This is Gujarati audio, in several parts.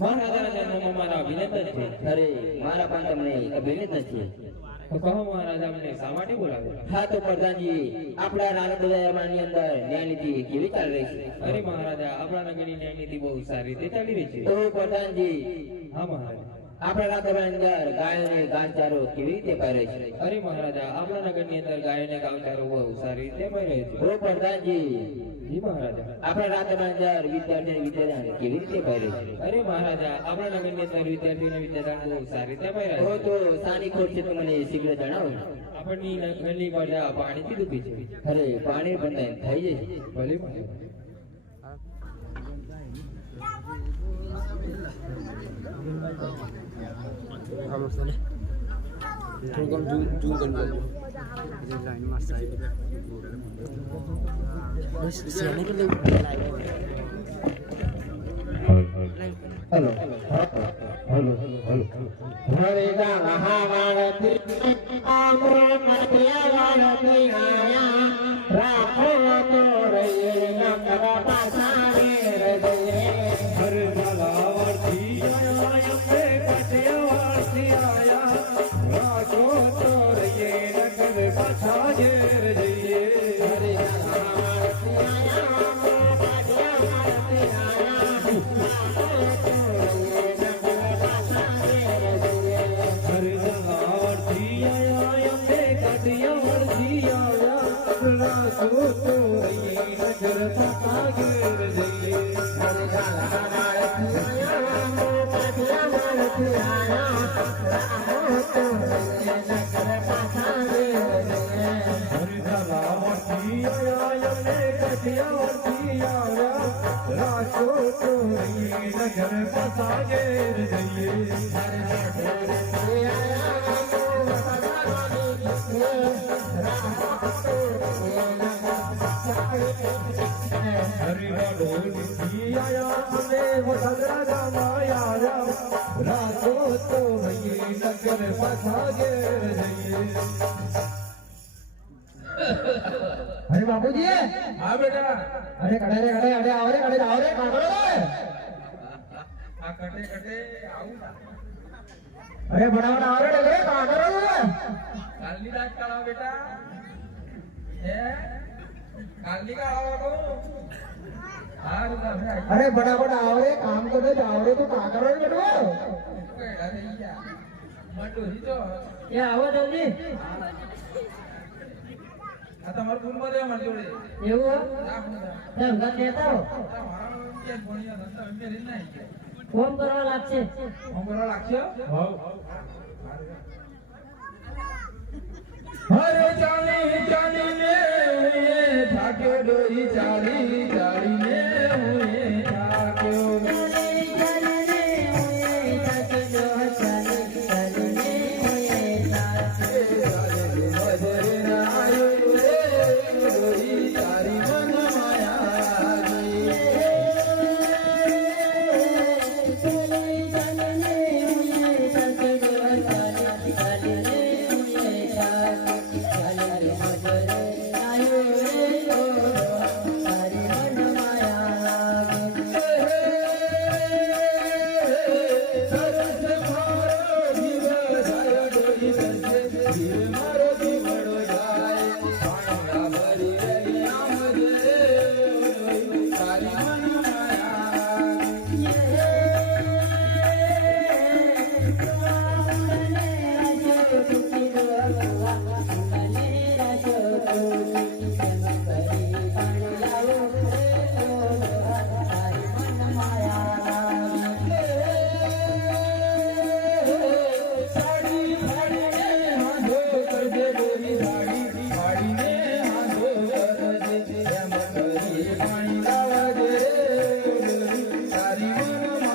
મહારાજા જન્મમાં મારા અભિનંદન છે. અરે મારા પણ તમને અભિનંદન છે. તો કહો મહારાજા અમને શા માટે બોલાવ્યા? હા તો પ્રધાનજી આપણા નાનક દરબારની અંદર ન્યાય નીતિ કેવી ચાલી રહી છે? અરે મહારાજા આપણા નગરની ન્યાય નીતિ બહુ સારી રીતે ચાલી રહી છે. તો પ્રધાનજી હા મહારાજા. આપણા રાજ્યની અંદર ગાયોને ઘાસચારો કેવી રીતે પાય છે? અરે મહારાજા આપણા નગરની અંદર ગાયોને ઘાસચારો બહુ સારી રીતે મળી રહ્યો છે. ઓ પ્રધાનજી જી મહારાજા. આપણા રાજ્યની અંદર વિદ્યાર્થીને કેવી રીતે પાય છે? અરે મહારાજા આપણા નગરની અંદર વિદ્યાર્થીઓને વિદ્યાદાન બહુ સારી રીતે મળી ઓ રહ્યો છે. તો સાની ખોટ છે તો મને શીઘ્ર જણાવો. આપણની નગરની પ્રજા પાણીથી દુખી છે. અરે પાણી પણ થઈ જશે. ભલે મહારાજા. હેલો હેલો હેલો હરે ગા મહાવાળતી આમો મધ્યવાળતી આયા રાખો તો રયે નકર પાછાને હૃદયે હર જલાવરથી આયા મે કટિયાવાળથી આયા રાખો તો રયે નગર પાછા ઘેર જઈએ. હરે ગા મહાવાળતી આયા આમો મધ્યવાળતી આયા હર જલાવરથી આયા મે કટિયાવાળથી આયા રાખો તો રયે નગર પાછા ઘેર જઈએ. હરે ગા મહાવાળતી આયા આમો મધ્યવાળતી આયા રાખો તો રયે નકર પાછાને હૃદયે હરિજલાવરથી આયા મે કટિયાવાળથી આયા રાખો તો રયે નગર પાછા ઘેર જઈએ. હરિવાડોલથી આયા અમે વડોદરા ગામમાં આયા રાખો તો રયે નગર પાછા ઘેર જઈએ. अरे बाबूजी હા બેટા. अरे कड़े रे कड़े अरे आओ रे काटो रे આ કટે કટે આવું ના. अरे बड़ा बड़ा आओ रे डगरे काटो रे કાલની રાત કાઢો બેટા. હે કાલની કાઢો તો. હા રૂપા ભાઈ. अरे बड़ा बड़ा आओ रे काम को दे जाओ रे तू का करो रे बेटो કેડા થઈ ગયા. મટો હીજો. ये आओ जल्दी આ તમારો ફોન માં દે મારી જોડે. એવું ના ફોન દે. તેમ ગન દેતા હો મારા કે ભણિયા ધંધા એમને રીત નહીં. ફોન કરવા લાગશે ફોન કરવા લાગશે. હરે ચાલી ચાલી ને થાક્યો ડોઈ ચાલી ચાલી ને હું થાક્યો. પાણી લાવજે તારી મન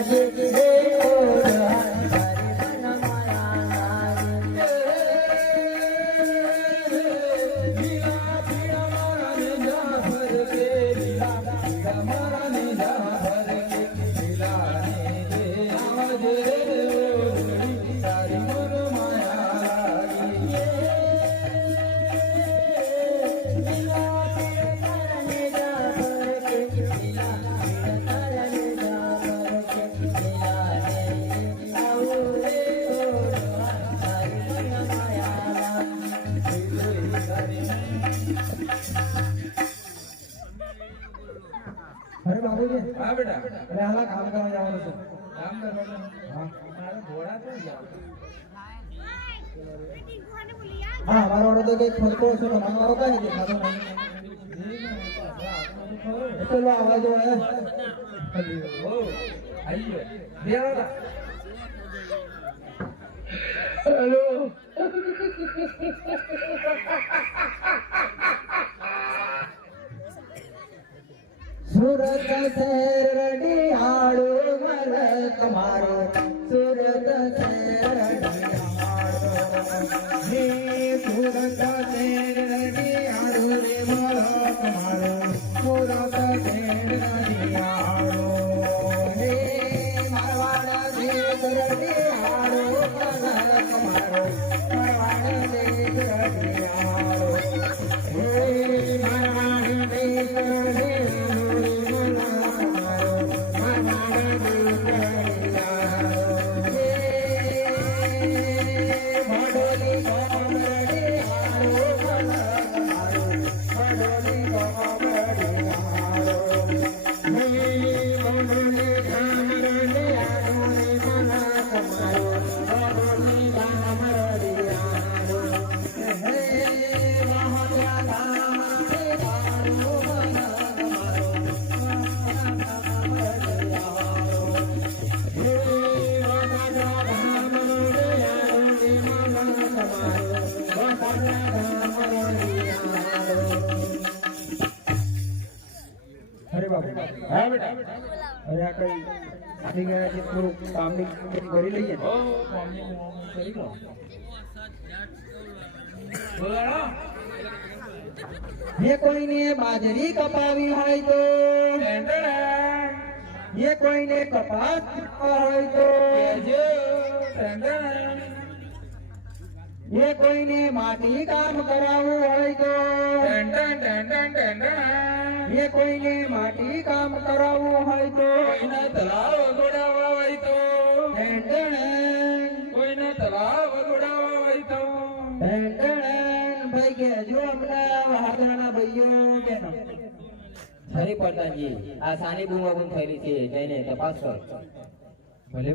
લાગે રે ઓરહાન તારી મન માયા લાગે લીલા પીળા મારા ને જા ભર કે લીલા પીળા મારા ને જા ભર કે લીલા ને જે આવજે રે ઓરડી તારી મન માયા લાગી લીલા પીળા તારા ને જા ભર કે લીલા પીળા તારા ને જા ભર કે લીલા ને આવો રે ઓરહાન તારી મન માયા લાગે અરે બાબુજી હા બેટા અરે હાલા કામ કરવા જવાનું છે કામ કરવાનું હા મારા ઘોડા તો જાવ હા મારો ઓર્ડર તો કઈ ખર્ચો છે ને મારો કઈ દેખાતો નહીં એટલો અવાજ હોય ઓ આઈયો દેવાડા હેલો સુરત શહેર રડિયાળો મલ તમારો સુરત શહેર રડિયાળો હે સુરત શહેર રડિયાળો રે મલ તમારો સુરત શહેર રડિયાળો હે મારવાડ દેશ રડિયાળો મલ તમારો મારવાડ દેશ રડિયાળો હે મારવાડ દેશ રડિયાળો અરે બાપુ હા બેટા અરે આ કઈ આવી ગયા છે થોડું કામની કરી લઈએ ને ઓ મમ્મી કરી લો બોલાડો ये कोई ने बाजरी कपावी है तो ટેન્ડર ये कोई ने कपास कापा है तो કેજો ટેન્ડર ये कोई ने माटी काम करावू है तो ટેન્ડર ટેન્ડર ટેન્ડર ये कोई ने माटी काम करावू है तो કોઈના તળાવ વગોડાવા હોય તો टेंडन કોઈના તળાવ વગોડાવા હોય તો टेंडन भाई के जो अपना वहादाना भैयो के ना હરી પ્રધાનજી આ સાની બૂમાબૂમ થયેલી છે જઈને તપાસ કરો ભલે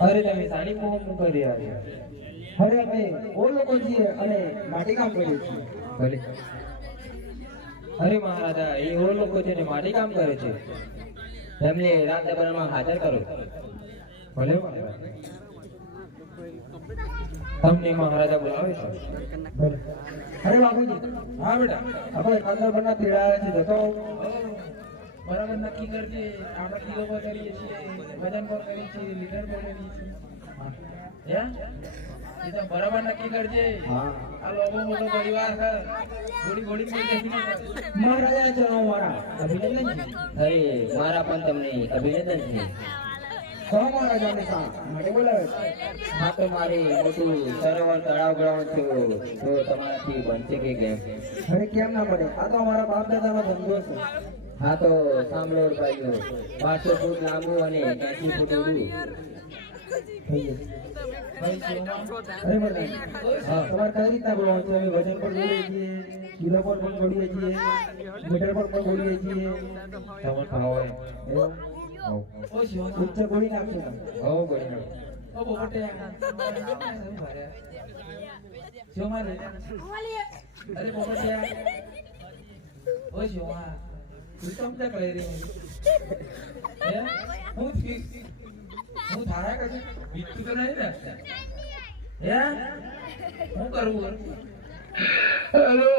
અરે તમે સાની મોહ કરી આવ્યા અરે અમે ઓ લોકો છીએ અને માટી કામ કરીએ છીએ ભલે અરે મહારાજા એ ઓ લોકો છે ને માટી કામ કરે છે એમને રાત દરબારમાં હાજર કરો ભલે મહારાજ તમને મહારાજા બોલાવે છે ભલે. અરે બાપુજી હા બેટા આપણે અંદર બના તેડાવે છે જતો બરાબર નક્કી કરજે આપણે કિલો પર કરીએ છીએ વજન પર કરીએ છીએ લીટર પર કરીએ છીએ હે એ તો બરાબર નક્કી કરજે હા આ લોકો મોટો પરિવાર છે થોડી ઘોડી પડી જશે ને મહારાજા ચલો મારા અભિનંદન છે અરે મારા પણ તમને અભિનંદન છે કહો મહારાજાને સા માટે બોલાવે છે હા તો મારે મોટું સરોવર તળાવ ગળવાનું છે તો તમારાથી બનશે કે કેમ અરે કેમ ના પડે આ તો અમારા બાપ દાદાનો ધંધો છે હા તો સાંભળો ભાઈઓ 500 ફૂટ લાંબુ અને 80 ફૂટ ઊંડું થઈ જશે. ભાઈ શિવમાં અરે મહારાજ હા તમારે કઈ રીતના બોલવાનું છે અમે વજન પર બોલીએ છીએ કિલો પર પણ બોલીએ છીએ મીટર પર પણ બોલીએ છીએ તમને ભાવ હોય એવું ઓ શિવમાં ઉચ્ચ બોલી નાખશું તમે. હો બોલી નાખો. ઓ બોબટે શિવમાં રે અરે બોબટે ઓ શિવમાં તું સમજા કહી રહી હે હું થારા કશું બીજું તો નહીં ને હે હું કરવું હેલો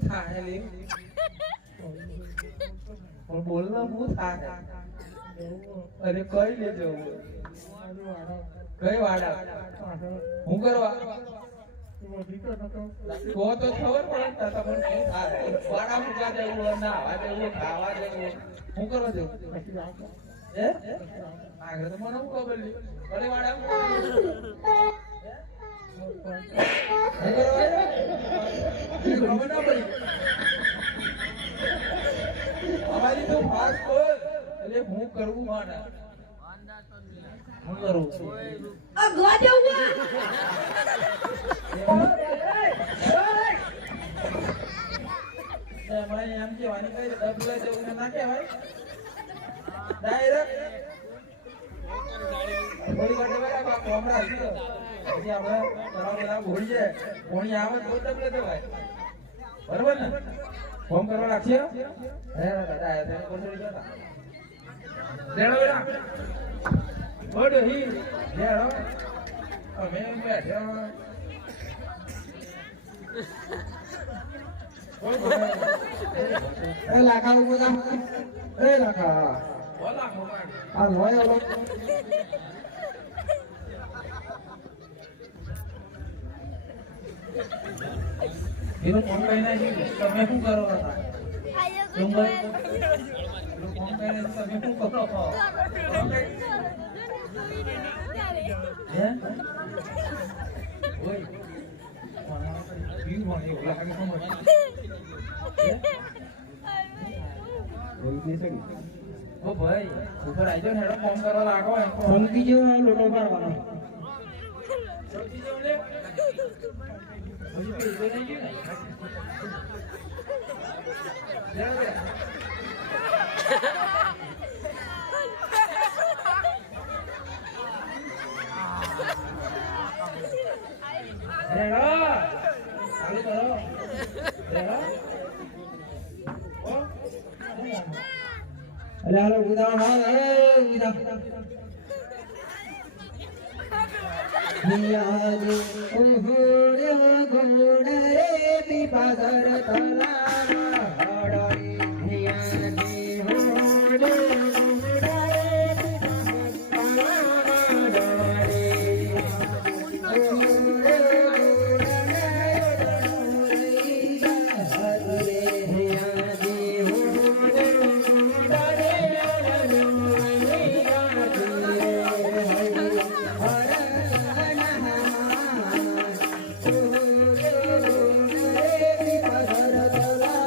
હું થાય લે પણ બોલનો હું થાય અરે કઈ લેજો કઈ વાડા હું કરવા તો ખબર પડે તમને શું થાય વાડા મૂકવા જવું નાવા જવું ખાવા જવું હું કરવા જવું હે આગળ તો મને હું ખબર લી અરે વાડા ખબર ના પડી અમારી તો ફાસ બોલ એટલે હું કરવું માના હું કરું આ ગોડવા મને એમ કહેવાની કઈ ડબલા જવું ના કહેવાય ડાયરેક્ટ થોડી વાર ડબલા કોમરા હશે પછી આપણે તરાવના ભૂલી જાય કોણી આવે તો ડબલે દેવાય બરોબર ને ફોન કરવા રાખશે અરે દાદા આ તેને કોણ જોડી જતા દેણો બેટા બોડ હી દેણો અમે બેઠો એ લાખા ઉભો થા એ લાખા બોલા મોબાઈલ આ લોય લો એનો ફોન કઈ ના તમે શું કરો હતા ફોન કઈ તમે શું કરો હે ઓય બીજું મને ઓલા કામ સમજ ઓ ભાઈ ઉપર આવી જાવ ને હેડો ફોન કરવા લાગો ફોન કીજો લોટો મારવાનો સમજી જાવ લે હજી તો ઈગો નહીં ગયું ને રેડો ચાલુ કરો રેડો ઓ અરે હાલો ઉદા હાલ એ ઉદા નિયાને ઉહુર્યો ગુણ રે પીપાગર તલાના હડરે નિયાને ઉહુર્યો ગુણ રે પીપાગર તલાના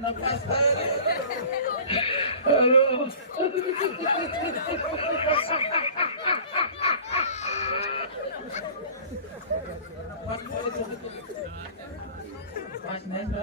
નપાસ થાય પાંચ મિનિટ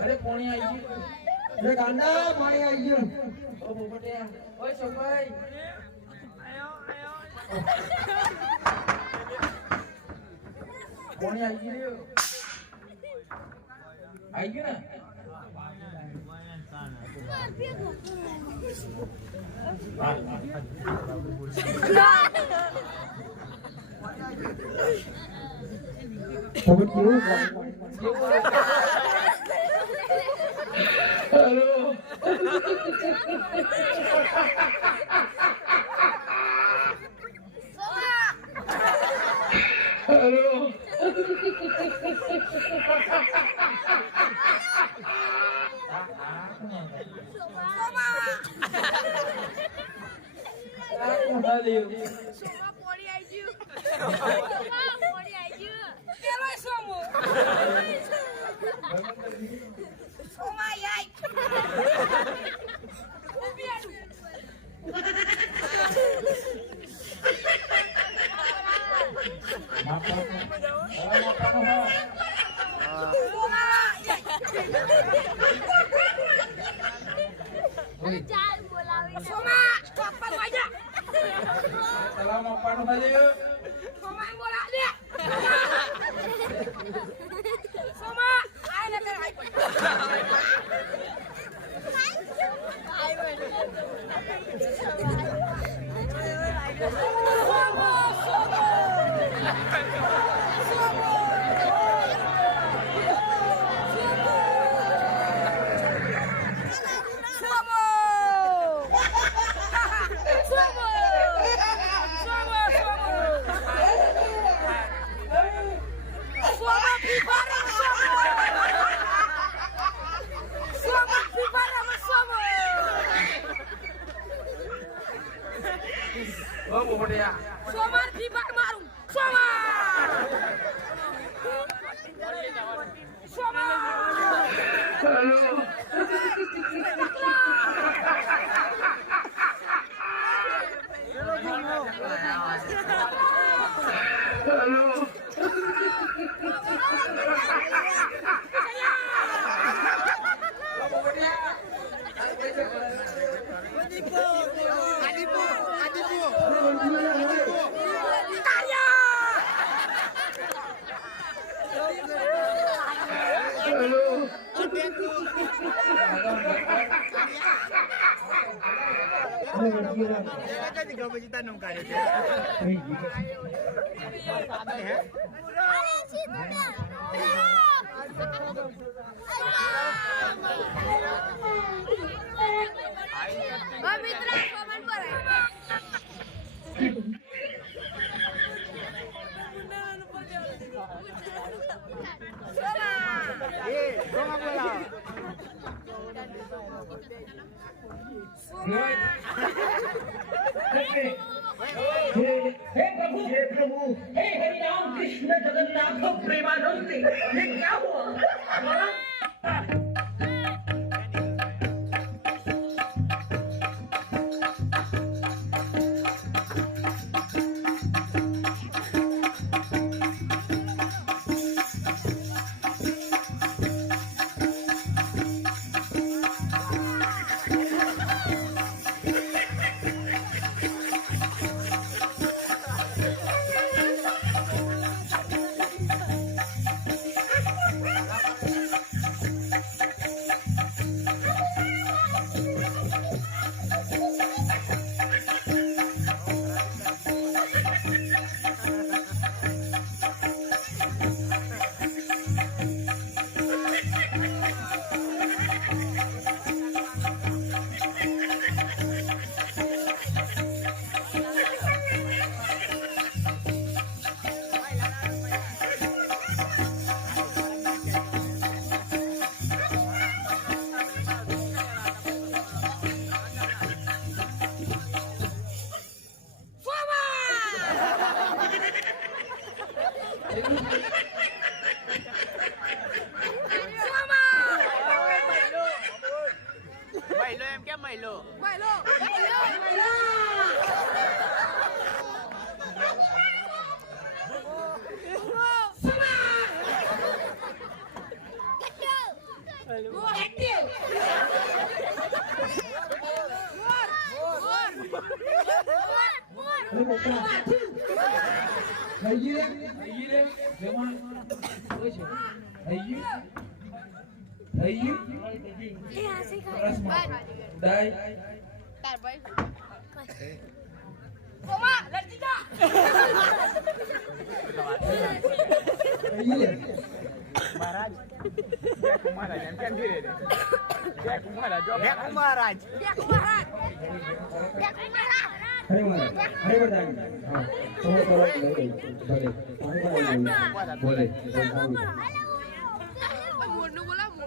અરે કોણી આવી ગયું રે ગાંડા પાણી આવી ગયું ઓ પોપટિયા ઓય છોકરાઈ કોણી આવી ગયું આવી ગયું ખબર કેવું હેલો હેલો हे प्रभु हे हरि राम कृष्ण जगन्नाथ प्रेमानंद ये क्या हुआ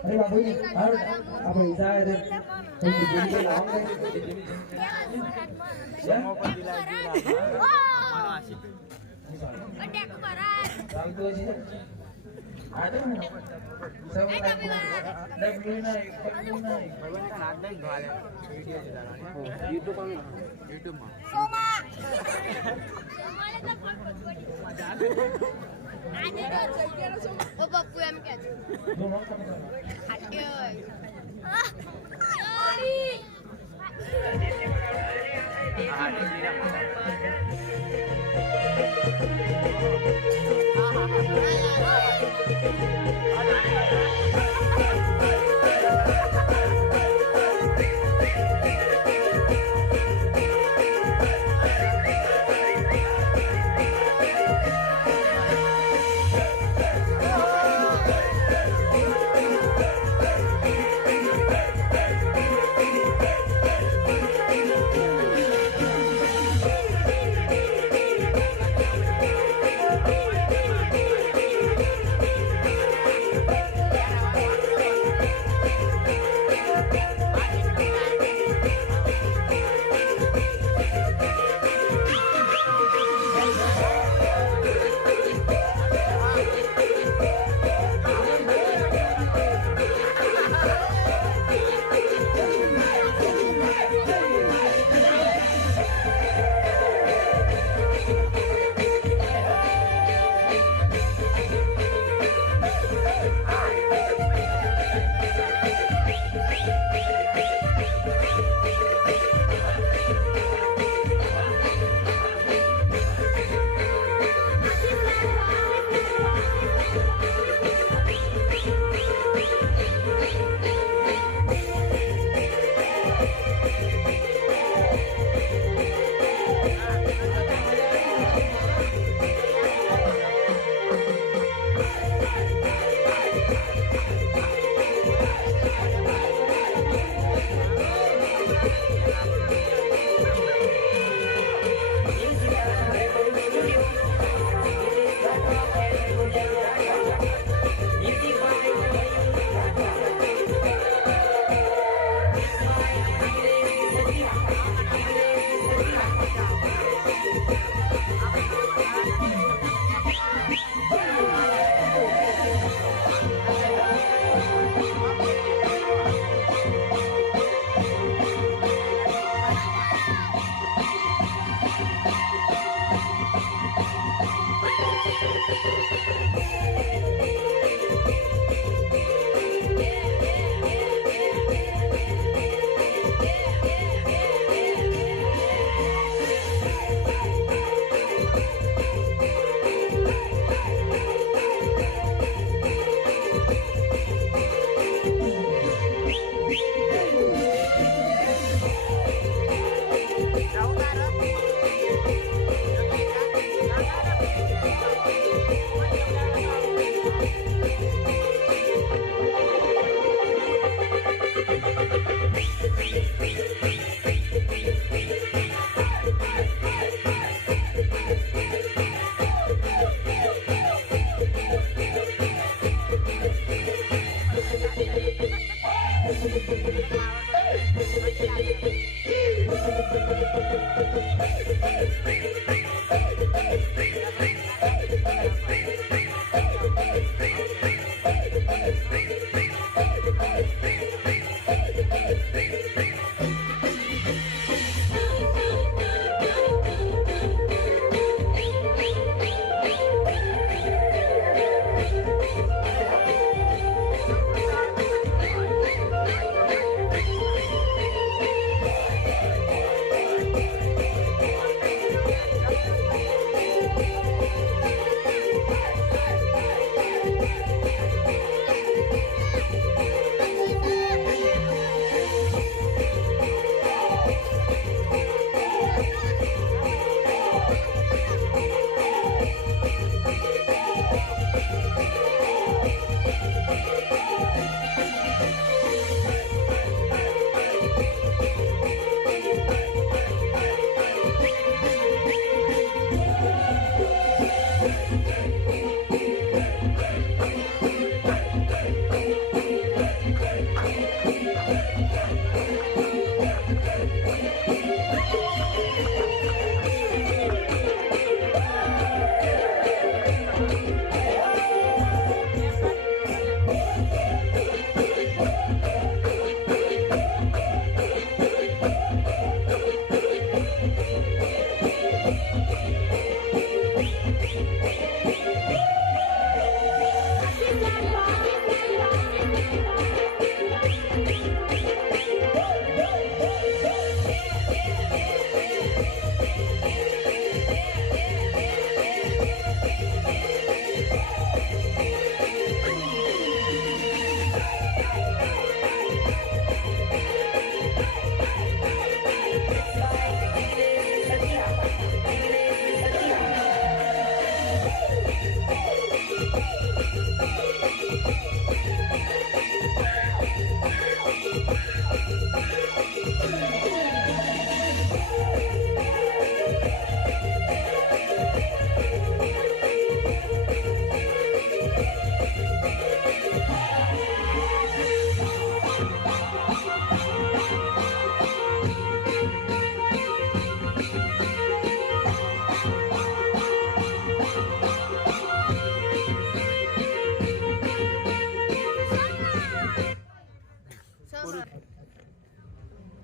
अरे बाबू जी आप ऐसा है ओ पप्पू एम क्या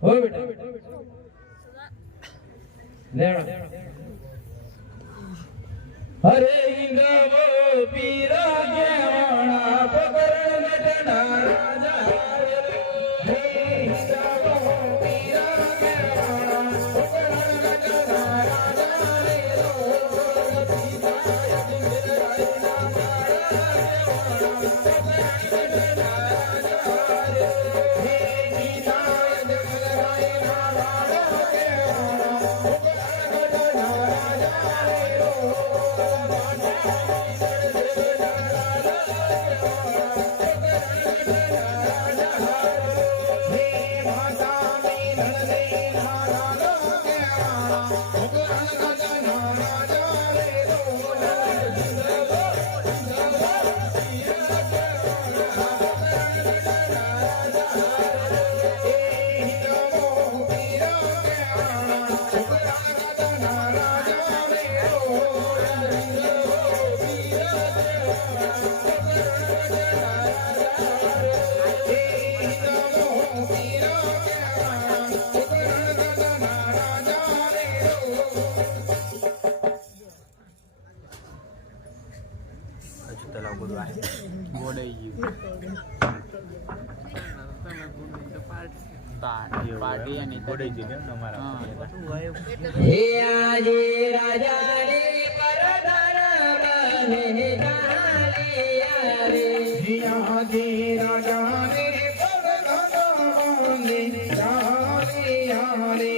બોલ બેટા લેવા હરે ઇન્દ્રવો પીરા કેવણા પકડ નટના રાજા હે ઇન્દ્રવો પીરા કેવણા પકડ નટના રાજા રે રો સીતાય દિલરાયના મારા કેવણા પકડ નટના રાજા રે હે સીતાય દિલરાયના મારા કેવણા પકડ નટના રાજા રે રો હે આજે રાજાને પરધારા બને ચાલિયા રે આજે રાજાને પરધારા બને ચાલિયા રે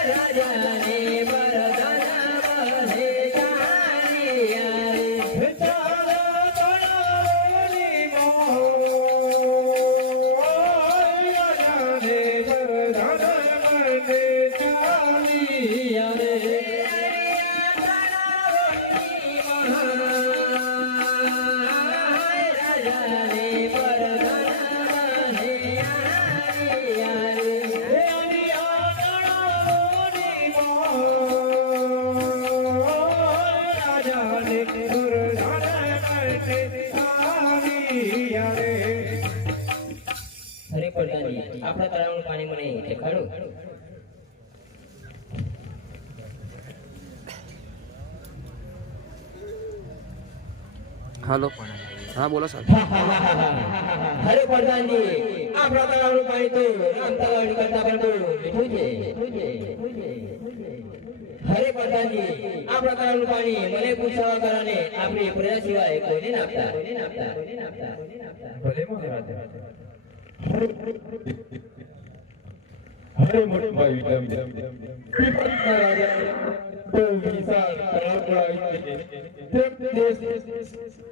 રાજાને પરધારા બને ચાલિયા રે હરે પ્રધાનજી આપણા તળાવનું પાણી મને દેખાડો હાલો હા બોલો સાહેબ હરે પ્રધાનજી આપણા તળાવનું પાણી તો રામ તળાવની કરતા પણ બહુ મીઠું છે હરે પ્રધાનજી આપણા તળાવનું પાણી મને પૂછવા કરવાને આપણી પ્રજા સિવાય કોઈને ના આપતા ભલે મહારાજ હરે મોટા વિક્રમ પીપળના રાજા બહુ વિશાળ તળાવ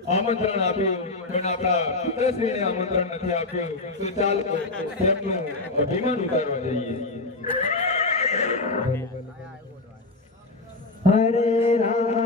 આમંત્રણ આપ્યું પણ આપણા પિતાશ્રીને આમંત્રણ નથી આપ્યું તો ચાલ તેમનું અભિમાન ઉતારવા જઈએ હરે રામ